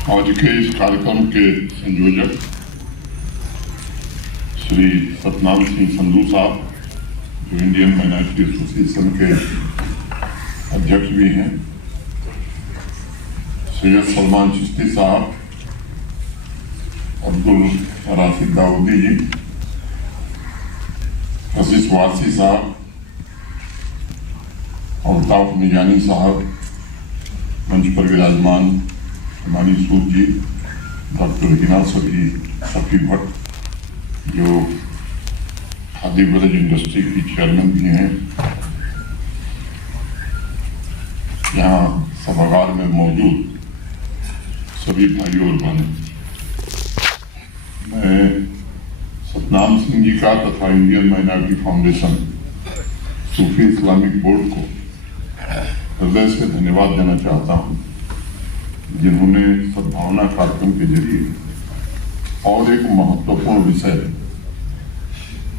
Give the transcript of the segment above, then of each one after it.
आज के इस कार्यक्रम के संयोजक श्री सतनाम सिंह संधू साहब, जो इंडियन माइनॉरिटी एसोसिएशन के अध्यक्ष भी हैं, सैयद सलमान चिश्ती साहब, अब्दुल राशिद दाऊदी जी, हसीस वासी साहब, अल्ताफ मिजानी साहब, मंच पर विराजमान हिमानी सूद जी, डॉक्टर हिना सफी भट्ट, जो खादी ब्रज इंडस्ट्री की चेयरमैन भी हैं, यहाँ सभागार में मौजूद सभी भाइयों और बहनों, मैं सतनाम सिंह जी का तथा इंडियन माइनॉरिटी फाउंडेशन सूफी इस्लामिक बोर्ड को हृदय से धन्यवाद देना चाहता हूँ, जिन्होंने सद्भावना कार्यक्रम के जरिए और एक महत्वपूर्ण विषय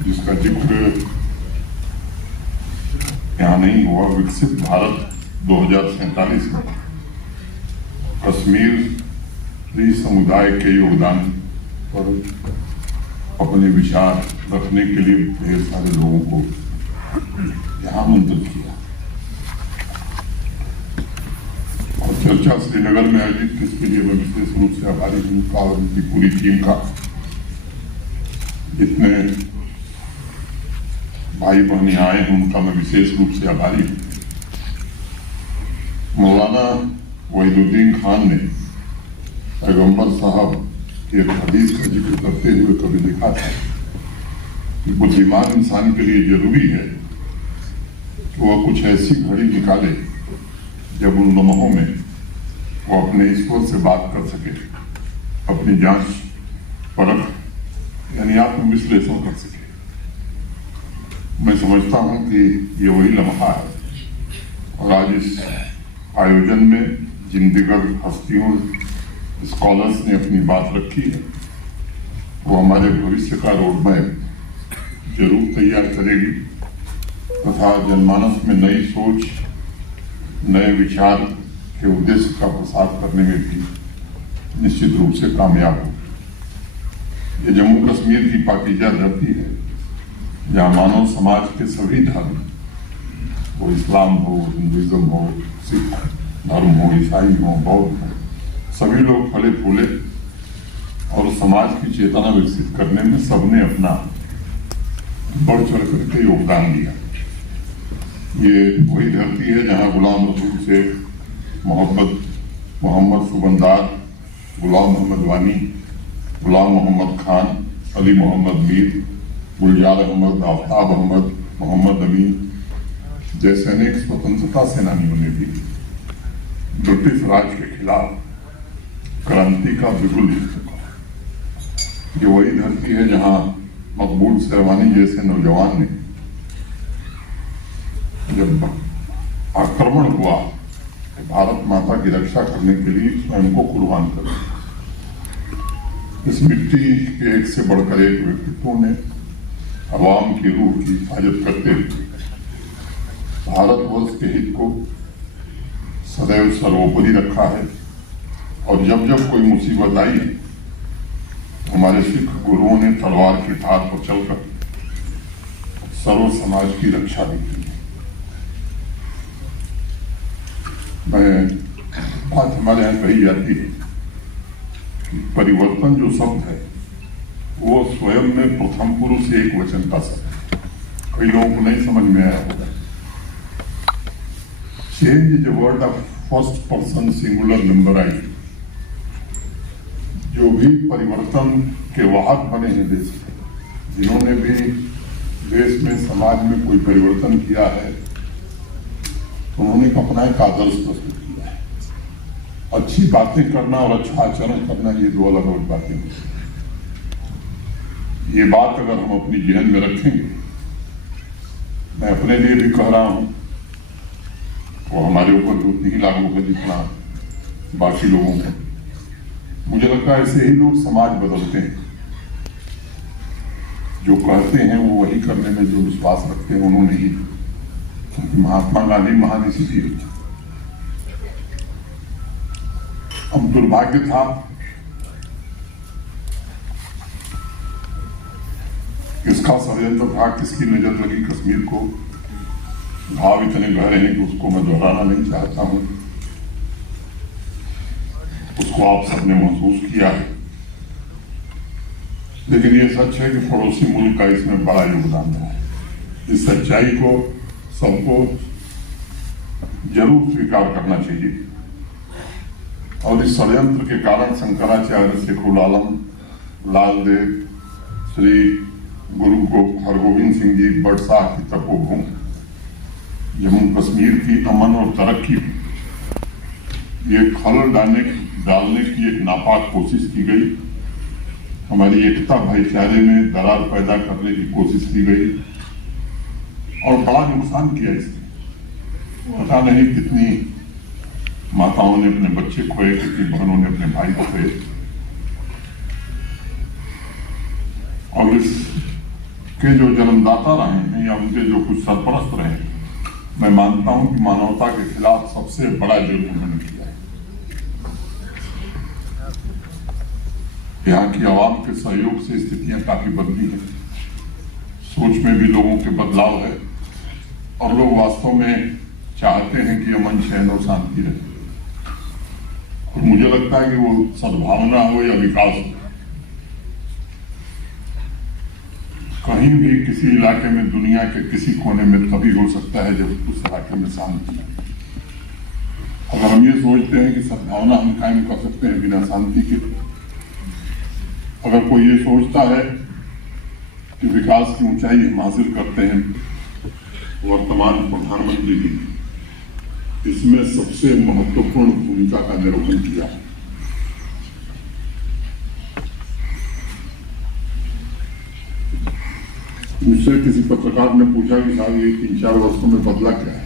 जिसका जिक्र यहाँ नहीं हुआ, विकसित भारत 2047 में कश्मीरी समुदाय के योगदान पर अपने विचार रखने के लिए ढेर सारे लोगों को यहाँ आमंत्रित किया। और चर्चा श्रीनगर में आयोजित, इसके लिए मैं विशेष रूप से आभारी हूँ का और उनकी पूरी टीम का। जितने भाई बहन यहाँ आए हैं उनका मैं विशेष रूप से आभारी हूँ। मौलाना वहीदुद्दीन खान ने पैगंबर साहब की एक हदीस का जिक्र करते हुए कभी लिखा था कि बुद्धिमान इंसान के लिए जरूरी है कि वह कुछ ऐसी घड़ी निकाले जब उन लम्हों में वो अपने ईश्वर से बात कर सके, अपनी जांच परख यानी आत्मविश्लेषण कर सके। मैं समझता हूं कि ये वही लम्हा है और आज इस आयोजन में जिन दिग्गज हस्तियों स्कॉलर्स ने अपनी बात रखी है, वो हमारे भविष्य का रोड मैप जरूर तैयार करेगी तथा जनमानस में नई सोच, नए विचार के उद्देश्य का प्रसार करने में भी निश्चित रूप से कामयाब हो। ये जम्मू कश्मीर की पाकीज़ा धरती है, जहाँ मानव समाज के सभी धर्म, वो इस्लाम हो, हिंदुइज्म हो, सिख धर्म हो, ईसाई हो, बौद्ध हो, सभी लोग फले फूले और समाज की चेतना विकसित करने में सबने अपना बढ़ चढ़ करके योगदान दिया। ये वही धरती है जहाँ गुलाम रसूल शेख, मोहम्मद सुबंदार, गुलाम मोहम्मद वानी, गुलाम मोहम्मद खान, अली मोहम्मद मीर, गुलजार अहमद, आफ्ताब अहमद, मोहम्मद अमीन जैसे अनेक स्वतंत्रता सेनानियों ने भी ब्रिटिश राज के खिलाफ क्रांति का बिगुल फूंका। ये वही धरती है जहाँ मकबूल शेरवानी जैसे नौजवान ने जब आक्रमण हुआ तो भारत माता की रक्षा करने के लिए स्वयं को कुर्बान कर दिया। इस मिट्टी के एक से बढ़कर एक व्यक्तित्वों ने अवाम की रूह की हिफाजत करते हुए भारतवर्ष के हित को सदैव सर्वोपरि रखा है और जब जब कोई मुसीबत आई, हमारे सिख गुरुओं ने तलवार की धार पर चलकर सर्व समाज की रक्षा भी की। बात हमारे यहाँ कही जाती है कि परिवर्तन जो शब्द है वो स्वयं में प्रथम पुरुष एक वचन का शब्द है। कई लोगों को नहीं समझ में आया होगा। Change is a word of first person singular numberise. जो भी परिवर्तन के वाहक बने हैं देश में, जिन्होंने भी देश में समाज में कोई परिवर्तन किया है, उन्होंने अपना एक आदर्श प्रस्तुत किया है। अच्छी बातें करना और अच्छा आचरण करना ये दो अलग अलग बातें हैं। ये बात अगर हम अपनी जहन में रखेंगे, मैं अपने लिए भी कह रहा हूं, वो हमारे ऊपर उतनी ही लागू है जितना बाकी लोगों को। मुझे लगता है ऐसे ही लोग समाज बदलते हैं। जो कहते हैं वो वही करने में जो विश्वास रखते हैं उन्होंने ही। महात्मा गांधी महान इसीलिए अब दुर्भाग्य था किसका षड्यंत्र था, किसकी नजर लगी कश्मीर को। भाव इतने गहरे हैं कि उसको मैं दोहराना नहीं चाहता हूं। उसको आप सबने महसूस किया है, लेकिन ये सच है कि पड़ोसी मुल्क का इसमें बड़ा योगदान है। इस सच्चाई को सबको जरूर स्वीकार करना चाहिए। और इस षड्यंत्र के कारण शंकराचार्य, शेखुल आलम, लालदेव, श्री गुरु को हरगोविंद सिंह जी, बड़शाह की तपोभूमि जम्मू कश्मीर की अमन और तरक्की ये खलल डालने की एक नापाक कोशिश की गई। हमारी एकता भाईचारे में दरार पैदा करने की कोशिश की गई और बड़ा नुकसान किया इसने। पता नहीं कितनी माताओं ने अपने बच्चे खोए, कितनी बहनों ने अपने भाई खोए। और इसके जो जन्मदाता रहे हैं या उनके जो कुछ सरपरस्त रहे, मैं मानता हूं कि मानवता के खिलाफ सबसे बड़ा जुर्म उन्होंने किया है। यहाँ की आवाम के सहयोग से स्थितियां काफी बदली हैं। सोच में भी लोगों के बदलाव है और लोग वास्तव में चाहते हैं कि अमन, चैन और शांति रहे। और मुझे लगता है कि वो सद्भावना हो या विकास हो, कहीं भी किसी इलाके में, दुनिया के किसी कोने में तभी हो सकता है जब उस इलाके में शांति है। अगर हम ये सोचते हैं कि सद्भावना हम कायम कर सकते हैं बिना शांति के, अगर कोई ये सोचता है कि विकास की ऊंचाई हम हासिल करते हैं, वर्तमान प्रधानमंत्री जी इसमें सबसे महत्वपूर्ण भूमिका का निरूपण किया है। मुझसे किसी पत्रकार ने पूछा कि साहब ये 3-4 वर्षों में बदला क्या है।